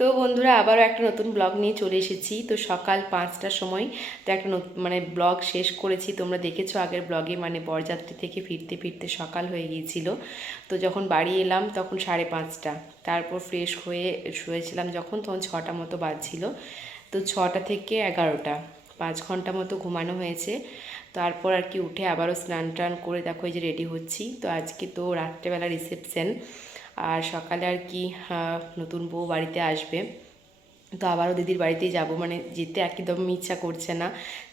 তো বন্ধুরা আবারও একটা নতুন ব্লগ নিয়ে চলে এসেছি। তো সকাল 5টার সময় তো একটা ব্লগ শেষ করেছি। তোমরা দেখেছো আগের ব্লগে, বরযাত্রী থেকে ফিরতে ফিরতে সকাল হয়ে গিয়েছিল। তো যখন বাড়ি এলাম তখন 5:30। তারপর ফ্রেশ হয়ে শুয়েছিলাম তখন 6টা মতো বাজছিল। তো 6টা থেকে 11টা 5 ঘন্টা মতো ঘুমানো হয়েছে। তারপর আর কি উঠে আবারও স্নান টান করে দেখো এই যে রেডি হচ্ছি। তো আজকে তো রাত্রেবেলা রিসেপশন, আর সকালে আর কি নতুন বউ বাড়িতে আসবে। তো আবারও দিদির বাড়িতেই যাব, যেতে একদম ইচ্ছা করছে না,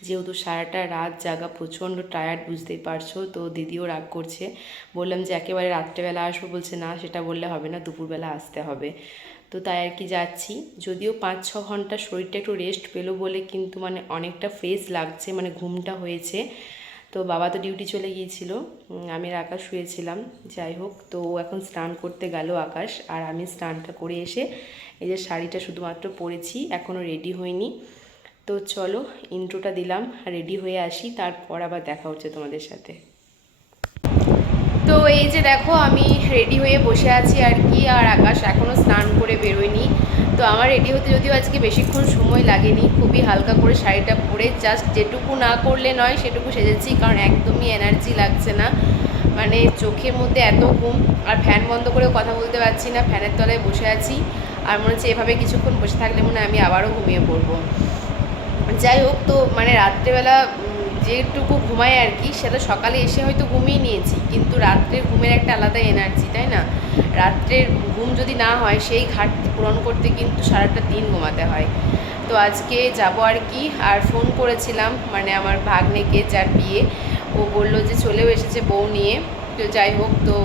যেহেতু সারাটা রাত জাগা, প্রচণ্ড টায়ার্ড, বুঝতেই পারছো। তো দিদিও রাগ করছে, বললাম যে একেবারে রাত্রেবেলা আসবো, বলছে না সেটা বললে হবে না, দুপুরবেলা আসতে হবে। তো তাই আর কি যাচ্ছি। যদিও 5-6 ঘন্টা শরীরটা একটু রেস্ট পেলো বলে কিন্তু অনেকটা ফ্রেশ লাগছে, ঘুমটা হয়েছে। তো বাবা তো ডিউটি চলে গিয়েছিল, আমি আর আকাশ শুয়েছিলাম। যাই হোক, তো ও এখন স্নান করতে গেল আকাশ, আর আমি স্নানটা করে এসে এই যে শাড়িটা শুধুমাত্র পরেছি, এখনও রেডি হইনি। তো চলো ইন্ট্রোটা দিলাম, রেডি হয়ে আসি, তারপর আবার দেখা হচ্ছে তোমাদের সাথে। তো এই যে দেখো আমি রেডি হয়ে বসে আছি আর কি, আর আকাশ এখনও স্নান করে বেরোয়নি। তো আমার রেডি হতে যদিও আজকে বেশিক্ষণ সময় লাগেনি, খুবই হালকা করে শাড়িটা পরে জাস্ট যেটুকু না করলে নয় সেটুকু সেজেছি, কারণ একদমই এনার্জি লাগছে না, চোখের মধ্যে এত ঘুম, আর ফ্যান বন্ধ করেও কথা বলতে পারছি না, ফ্যানের তলায় বসে আছি। আর মনে হচ্ছে এভাবে কিছুক্ষণ বসে থাকলে আমি আবারও ঘুমিয়ে পড়বো। যাই হোক, তো রাত্রেবেলা যেটুকু ঘুমাই আর কি, সেটা সকালে এসে হয়তো ঘুমিয়ে নিয়েছি, কিন্তু রাত্রের ঘুমের একটা আলাদা এনার্জি, তাই না? রাত্রের ঘুম যদি না হয়, সেই ঘাটতি পূরণ করতে কিন্তু সারাটা দিন ঘুমাতে হয়। তো আজকে যাব আর কি, আর ফোন করেছিলাম আমার ভাগ্নেকে, যার বিয়ে, ও বললো যে চলেও এসেছে বউ নিয়ে। তো যাই হোক, তো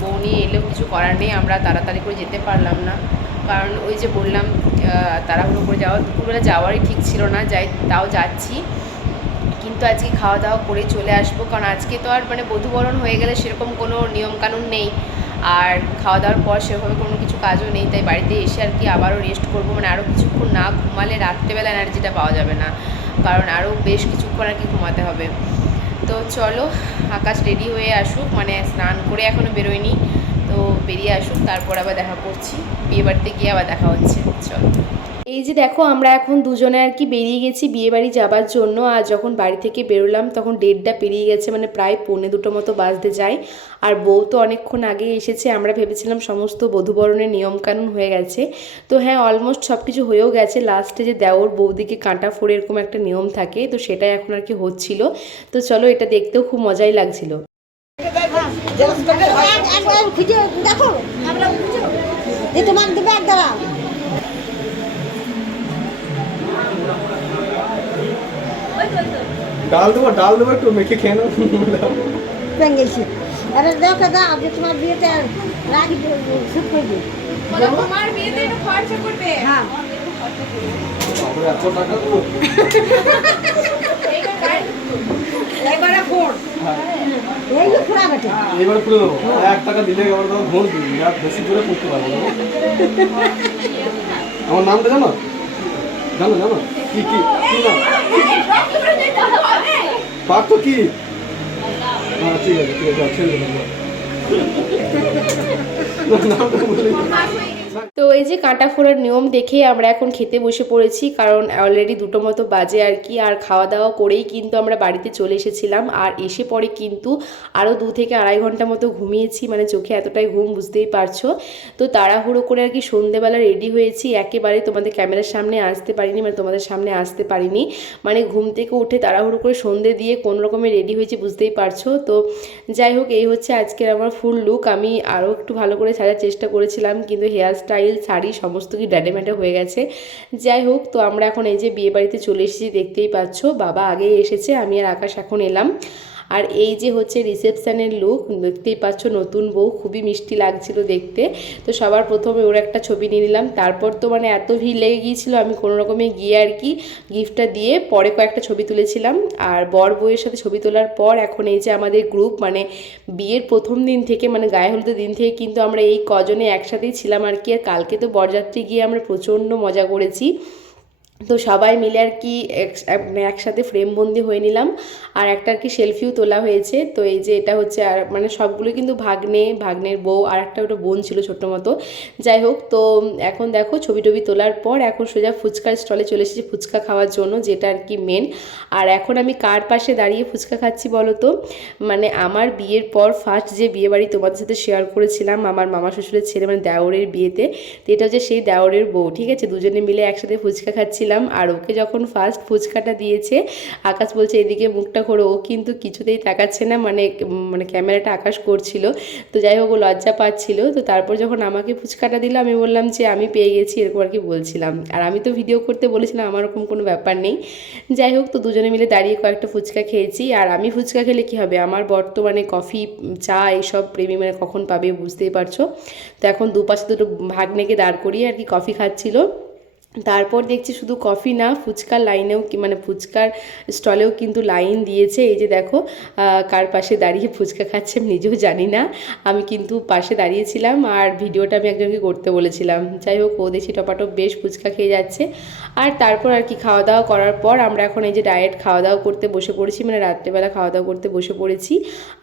বউ নিয়ে এলেও কিছু করার নেই, আমরা তাড়াতাড়ি করে যেতে পারলাম না, কারণ ওই যে বললাম তাড়াহুড়ো করে যাওয়া, দুপুরবেলা যাওয়ারই ঠিক ছিল না, তাও যাচ্ছি। কিন্তু আজকে খাওয়া দাওয়া করে চলে আসবো, কারণ আজকে তো আর বধূবরণ হয়ে গেলে সেরকম কোনো নিয়মকানুন নেই, আর খাওয়া দাওয়ার পর সেভাবে কোনো কিছু কাজও নেই, তাই বাড়িতে এসে আর কি আবারও রেস্ট করবো, আরও কিছুক্ষণ না ঘুমালে রাত্রেবেলা এনার্জিটা পাওয়া যাবে না, কারণ আরও বেশ কিছুক্ষণ আর কি ঘুমাতে হবে। তো চলো আকাশ রেডি হয়ে আসুক, স্নান করে এখনও বেরোয়নি, তো বেরিয়ে আসুক, তারপর আবার দেখা করছি, বিয়ে বাড়িতে গিয়ে আবার দেখা হচ্ছে। চলো, এই যে দেখো আমরা এখন দুজনে আর কি বেরিয়ে গেছি বিয়ে বাড়ি যাবার জন্য। আর যখন বাড়ি থেকে বেরোলাম তখন 1:30 পেরিয়ে গেছে, প্রায় 1:45 মতো বাজতে যায়। আর বউ তো অনেকক্ষণ আগে এসেছে, আমরা ভেবেছিলাম সমস্ত বধূবরণের নিয়মকানুন হয়ে গেছে। তো হ্যাঁ, অলমোস্ট সব কিছু হয়েও গেছে। লাস্টে যে দেওর বৌদিকে কাঁটা ফোড়ে এরকম একটা নিয়ম থাকে, তো সেটাই এখন আর কি হচ্ছিল। তো চলো, এটা দেখতেও খুব মজাই লাগছিল। ডাল দেবো একটু মেখে খেয়ে নাও। গেছি আরে দেখো দাও যে তোমার বিয়েতে রাখি শুট করবে, তোমার বিয়েতে একটু খরচা করবে। হ্যাঁ এত টাকা তো এবারে ফোন এই যে পুরা বেটে এবার খুলে দেবো, 1 টাকা দিলে আবার তোমার ভোট দিবি, আর বেশি করে করতে পারবো না। আমার নামটা জানো জানো জানো কি কি কি নাম পার্থ কি? হ্যাঁ ঠিক আছে ঠিক আছে, ছেড়ে দেবো। নামটা বলি। তো এই যে কাঁটা ফোড়ার নিয়ম দেখে আমরা এখন খেতে বসে পড়েছি, কারণ অলরেডি 2টো মতো বাজে আর কি। আর খাওয়া দাওয়া করেই কিন্তু আমরা বাড়িতে চলে এসেছিলাম, আর এসে পরে কিন্তু আরও 2 থেকে আড়াই ঘন্টা মতো ঘুমিয়েছি, চোখে এতটাই ঘুম, বুঝতেই পারছো। তো তাড়াহুড়ো করে আর কি সন্ধেবেলা রেডি হয়েছি, একেবারে তোমাদের ক্যামেরার সামনে আসতে পারিনি, তোমাদের সামনে আসতে পারিনি, ঘুম থেকে উঠে তাড়াহুড়ো করে সন্ধে দিয়ে কোনো রকমে রেডি হয়েছি, বুঝতেই পারছো। তো যাই হোক, এই হচ্ছে আজকের আমার ফুল লুক। আমি আরও একটু ভালো করে সাজার চেষ্টা করেছিলাম, কিন্তু হেয়ার স্টাইল, শাড়ি সমস্ত কি ড্যাডেম্যাডে হয়ে গেছে। যাই হোক, তো আমরা এখন এই যে বিয়ে বাড়িতে চলে এসেছি, দেখতেই পাচ্ছ। বাবা আগেই এসেছে, আমি আর আকাশ এখন এলাম। আর এই যে হচ্ছে রিসেপশানের লুক, দেখতেই পাচ্ছ, নতুন বউ, খুবই মিষ্টি লাগছিল দেখতে। তো সবার প্রথমে ওর একটা ছবি নিয়ে নিলাম, তারপর তো এত ভিড় লেগে গিয়েছিল, আমি কোনো রকমে গিয়ে আর কি গিফটটা দিয়ে পরে কয়েকটা ছবি তুলেছিলাম। আর বর বউয়ের সাথে ছবি তোলার পর এখন এই যে আমাদের গ্রুপ, বিয়ের প্রথম দিন থেকে গায়ে হলুদের দিন থেকে কিন্তু আমরা এই কজনে একসাথেই ছিলাম আর কি। আর কালকে তো বরযাত্রী গিয়ে আমরা প্রচণ্ড মজা করেছি। তো সবাই মিলে আর কি মানে একসাথে ফ্রেমবন্দি হয়ে নিলাম, আর একটা আর কি সেলফিও তোলা হয়েছে। তো এই যে এটা হচ্ছে, আর মানে সবগুলো কিন্তু ভাগ্নের বউ, আর একটা ওটা বোন ছিল ছোট্ট মতো। যাই হোক, তো এখন দেখো ছবি টবি তোলার পর এখন সোজা ফুচকার স্টলে চলে এসেছি ফুচকা খাওয়ার জন্য, যেটা আর কি মেন। আর এখন আমি কার পাশে দাঁড়িয়ে ফুচকা খাচ্ছি বলো তো, মানে আমার বিয়ের পর ফার্স্ট যে বিয়ে বাড়ি তোমাদের সাথে শেয়ার করেছিলাম আমার মামা শ্বশুরের ছেলে, মানে দেওরের বিয়েতে, তো এটা হচ্ছে সেই দেওরের বউ, ঠিক আছে। দুজনে মিলে একসাথে ফুচকা খাচ্ছিলাম। আর ওকে যখন ফার্স্ট ফুচকাটা দিয়েছে, আকাশ বলছে এদিকে মুখটা ঘোরো, ও কিন্তু কিছুতেই তাকাচ্ছে না, মানে ক্যামেরাটা আকাশ করছিল। তো যাই হোক, ও লজ্জা পাচ্ছিল। তো তারপর যখন আমাকে ফুচকাটা দিল, আমি বললাম যে আমি পেয়ে গেছি, এরকম আর কি বলছিলাম। আর আমি তো ভিডিও করতে বলেছিলাম, আমার ওরকম কোনো ব্যাপার নেই। যাই হোক, তো দুজনে মিলে দাঁড়িয়ে কয়েকটা ফুচকা খেয়েছি। আর আমি ফুচকা খেলে কী হবে, আমার বর্তমানে কফি চা এইসব প্রেমী মানে কখন পাবে বুঝতেই পারছো। তো এখন দুপাশে দুটো ভাগ্নেকে দাঁড় করিয়ে আর কি কফি খাচ্ছিল। তারপর দেখছি শুধু কফি না, ফুচকার লাইনেও মানে ফুচকার স্টলেও কিন্তু লাইন দিয়েছে। এই যে দেখো কার পাশে দাঁড়িয়ে ফুচকা খাচ্ছে আমি নিজেও জানি না, আমি কিন্তু পাশে দাঁড়িয়েছিলাম আর ভিডিওটা আমি একজনকে করতে বলেছিলাম। যাই হোক, ও দেখি টপাটপ বেশ ফুচকা খেয়ে যাচ্ছে। আর তারপর আর কি খাওয়া দাওয়া করার পর আমরা এখন এই যে ডায়েট খাওয়া দাওয়া করতে বসে পড়েছি, মানে রাত্রেবেলা খাওয়া দাওয়া করতে বসে পড়েছি।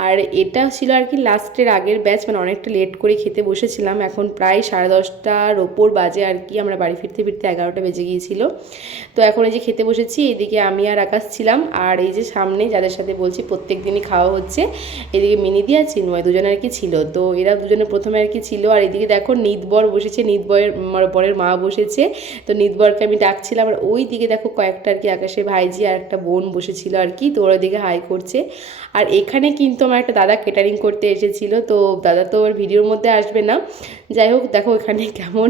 আর এটা ছিল আর কি লাস্টের আগের ব্যাচ, মানে অনেকটা লেট করে খেতে বসেছিলাম। এখন প্রায় 10:30টার ওপর বাজে আর কি, আমরা বাড়ি ফিরতে 11টা বেজে গিয়েছিল। তো এখন এই যে খেতে বসেছি, এদিকে আমি আর আকাশ ছিলাম, আর এই যে সামনে যাদের সাথে বলছি প্রত্যেক দিনই খাওয়া হচ্ছে, এদিকে মিনিদি আর চিন্ময় দুজনে আর কি ছিল। তো এরা দুজনে প্রথমে আর কি ছিল। আর এদিকে দেখো নিতবর বসেছে, বরের মা বসেছে। তো নিতবরকে আমি ডাকছিলাম, আর ওই দিকে দেখো কয়েকটা আর কি আকাশের ভাইজি আর একটা বোন বসেছিল আর কি, তো ওরা দিকে হাই করছে। আর এখানে কিন্তু আমার একটা দাদা কেটারিং করতে এসেছিল, তো দাদা তো ওর ভিডিওর মধ্যে আসবে না। যাই হোক, দেখো এখানে কেমন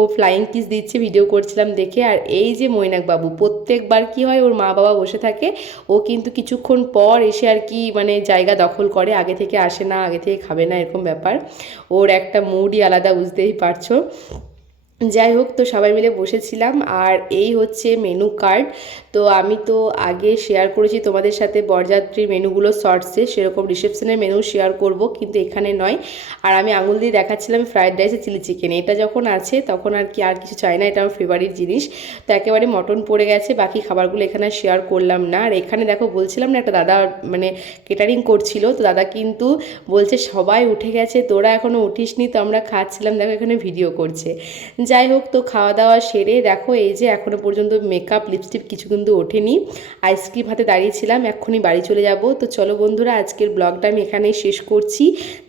ও ফ্লাইং কিস দিচ্ছে, ভিডিও করছিলাম দেখে। আর এই যে মৈনাক বাবু, প্রত্যেকবার কি হয়, ওর মা বাবা বসে থাকে, ও কিন্তু কিছুক্ষণ পর এসে আর কি মানে জায়গা দখল করে, আগে থেকে আসে না, আগে থেকে খাবে না, এরকম ব্যাপার। ওর একটা মুডই আলাদা, বুঝতেই পারছো। যাই হোক, তো সবাই মিলে বসেছিলাম। আর এই হচ্ছে মেনু কার্ড। তো আমি তো আগে শেয়ার করেছি তোমাদের সাথে বরযাত্রীর মেনুগুলো শর্টসে, সেরকম রিসেপশনের মেনু শেয়ার করব, কিন্তু এখানে নয়। আর আমি আঙুল দিয়ে দেখাচ্ছিলাম ফ্রায়েড রাইসে চিলি চিকেন, এটা যখন আছে তখন আর কি আর কিছু চাই না, এটা আমার ফেভারিট জিনিস। তো একেবারে মটন পড়ে গেছে, বাকি খাবারগুলো এখানে শেয়ার করলাম না। আর এখানে দেখো বলছিলাম না, একটা দাদা মানে কেটারিং করছিল, তো দাদা কিন্তু বলছে সবাই উঠে গেছে, তোরা এখনও উঠিসনি। তো আমরা খাচ্ছিলাম, দেখো এখানে ভিডিও করছে। যাই হোক, তো খাওয়া দাওয়া সেরে দেখো এই যে এখনও পর্যন্ত মেকআপ লিপস্টিক কিছু কিন্তু ওঠেনি, আইসক্রিম হাতে দাঁড়িয়েছিলাম, এক্ষুনি বাড়ি চলে যাব। তো চলো বন্ধুরা, আজকের ব্লগটা আমি এখানেই শেষ করছি,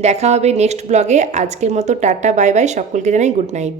দেখা হবে নেক্সট ব্লগে। আজকের মতো টাটা বাই বাই, সকলকে জানাই গুড নাইট।